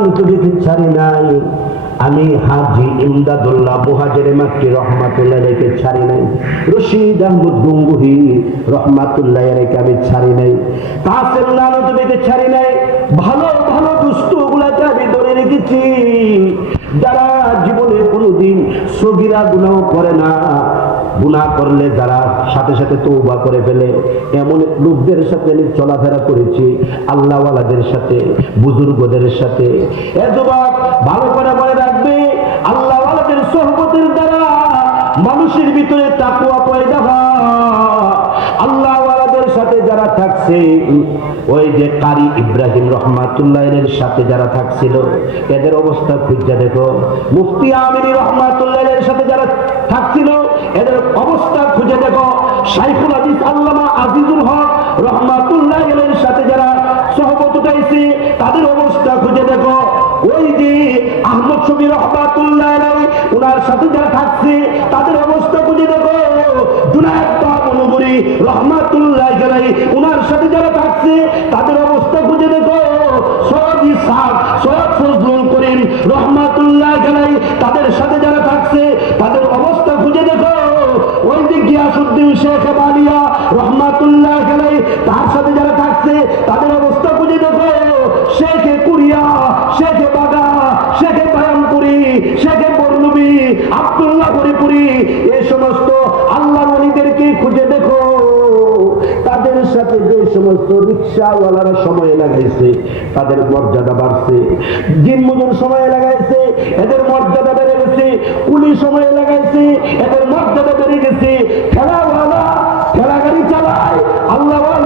নবীকে ছাড়ি নাই, আমি হাজী ইমদাদুল্লাহ মুহাজিরে মাক্কি রহমাতুল্লাহ আলাইহি ছাড়ি নাই, রশিদ আহমদ গঙ্গুহি রহমাতুল্লাহ আলাইহি আমি ছাড়ি নাই, কাসেম নানতুবিকে ছাড়ি নাই। ভালো ভালো দুষ্টগুলাকে আমি ধরে রেখেছি, যারা জীবনে কোনোদিন সগীরা গুনাহ করে না, গুনাহ করলে যারা সাথে সাথে তওবা করে ফেলে, এমন লোকদের সাথে আমি চলাফেরা করেছি, আল্লাহওয়ালাদের সাথে, বুজুর্গদের সাথে। এ যুবক ভালো করে মনে রাখবে, আল্লাহওয়ালাদের সোহবতের দ্বারা মানুষের ভিতরে তাকওয়া পয়দা হয়। আল্লাহওয়ালাদের সাথে যারা থাকছে, ওই যে কারি ইব্রাহিম রহমাতুল্লাহের সাথে যারা থাকছিল, এদের অবস্থা খুঁজে দেখো। মুফতি আমিনী রহমাতুল্লাহের সাথে যারা থাকছিল, এদের অবস্থা খুঁজে দেখো। শাইখুল হাদিস আল্লামা আজিজুল হক রহমাতুল্লাহের সাথে যারা সহবত উঠাইছে, তাদের অবস্থা খুঁজে দেখো। ওই যে আহমদ শফি রহমাতুল্লাহ আলাইহি ওনার সাথে যারা থাকছে, তাদের অবস্থা খুঁজে দেখো। জুনায়েদ তাবনুবুরি রহমাতুল্লাহ আলাইহি ওনার সাথে যারা থাকছে, তাদের অবস্থা খুঁজে দেখো। সৈয়দ ইসহাক, সৈয়দ ফজলুল করিম রহমাতুল্লাহ আলাইহি তাদের সাথে যারা থাকছে, তাদের অবস্থা খুঁজে দেখো। ওই যে গিয়াসউদ্দিন শেখ বালিয়া রহমাতুল্লাহ আলাইহি তার সাথে যারা থাকছে, তাদের অবস্থা খুঁজে দেখো। শেখে কুরিয়া, শেখে বাগা, শেখে বায়ামপুরি, শেখে বরলুবি, আব্দুল্লাহ হরিপুরি, এই সমস্ত আল্লাহর ওলিদেরকে খুঁজে দেখো। তাদের সাথে যে সমস্ত রিকশাওয়ালারা সময় লাগাইছে, তাদের মর্যাদা বাড়ছে। দিন মজুর সময় লাগাইছে, এদের মর্যাদা বেড়ে গেছে। কুলি সময় লাগাইছে, এদের মর্যাদা বেড়ে গেছে। ঠেলাওয়ালা ঠেলা গাড়ি চালায়, আল্লাহওয়ালা